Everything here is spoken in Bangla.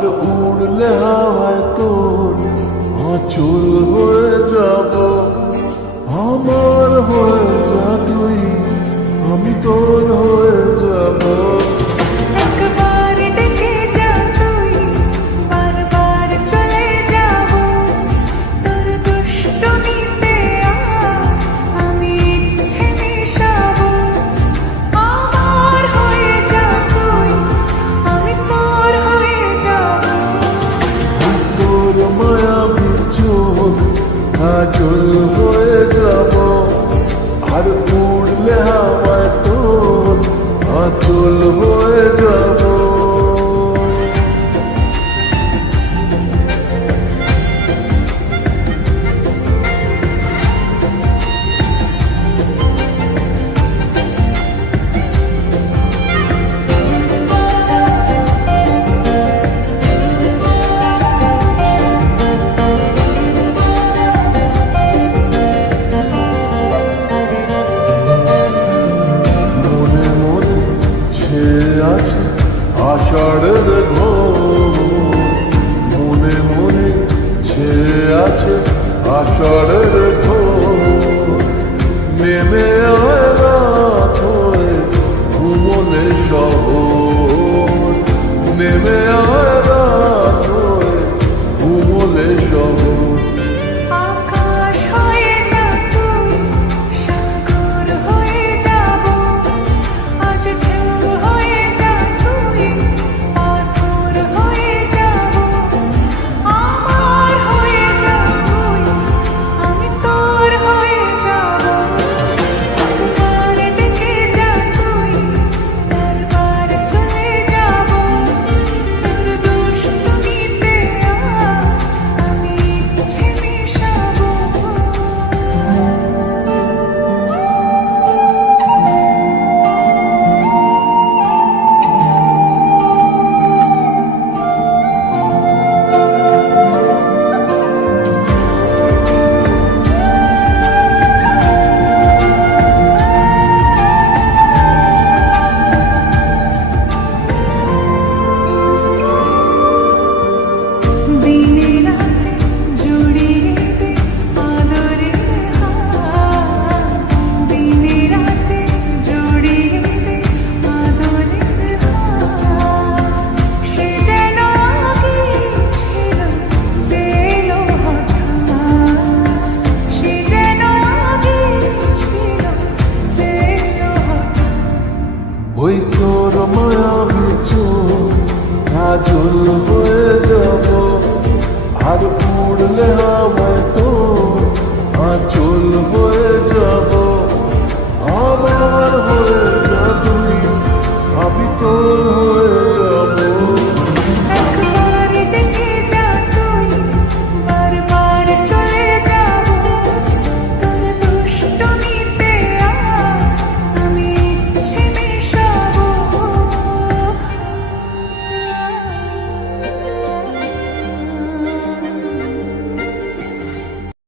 আর উড়লে হাওয়ায় তোর আঁচল হয়ে যাব। আমার হয়ে যা তুই, আমি তোর হয়ে যাব। একবার ডেকে যা তুই, বারবার চলে যাব। তোর দুষ্টুমিতে আমি ইচ্ছে মিশাবো। আমার হয়ে যা তুই, আমি তোর হয়ে যাব। তোর মায়াবী চোখ আঁচল হয়ে যাব। আর উড়লে হাওয়ায় তোর আঁচল হয়ে যাব। মনে মনে ছেয়ে আছে আষাঢ়ের ঘোর। মনে মনে ছেয়ে আছে আষাঢ়ের ঘোর। নেমে আয় রাত হয়ে ঘুমলে শহর। নেমে আয় রাত হয়ে ঘুমলে শহর। আকাশ হয়ে যা তুই, সাগর হয়ে যাব। আজ ঢেউ হয়ে যা তুই, পাথর হয়ে যাব। আমার হয়ে যা তুই, আমি তোর হয়ে যাব। একবার ডেকে যা তুই, বারবার চলে যাব। তোর দুষ্টুমিতে আমি ইচ্ছে মিশাবো। দিনে রাতে জড়িয়ে দে আদরের হাত। দিনে রাতে জড়িয়ে দে আদরের হাত। সে যেন আগে ছিল যে এলো হঠাৎ। সে যেন আগে ছিল যে এলো হঠাৎ। ওই তোর মায়াবী চোখ আঁচল হয়ে যাব। আর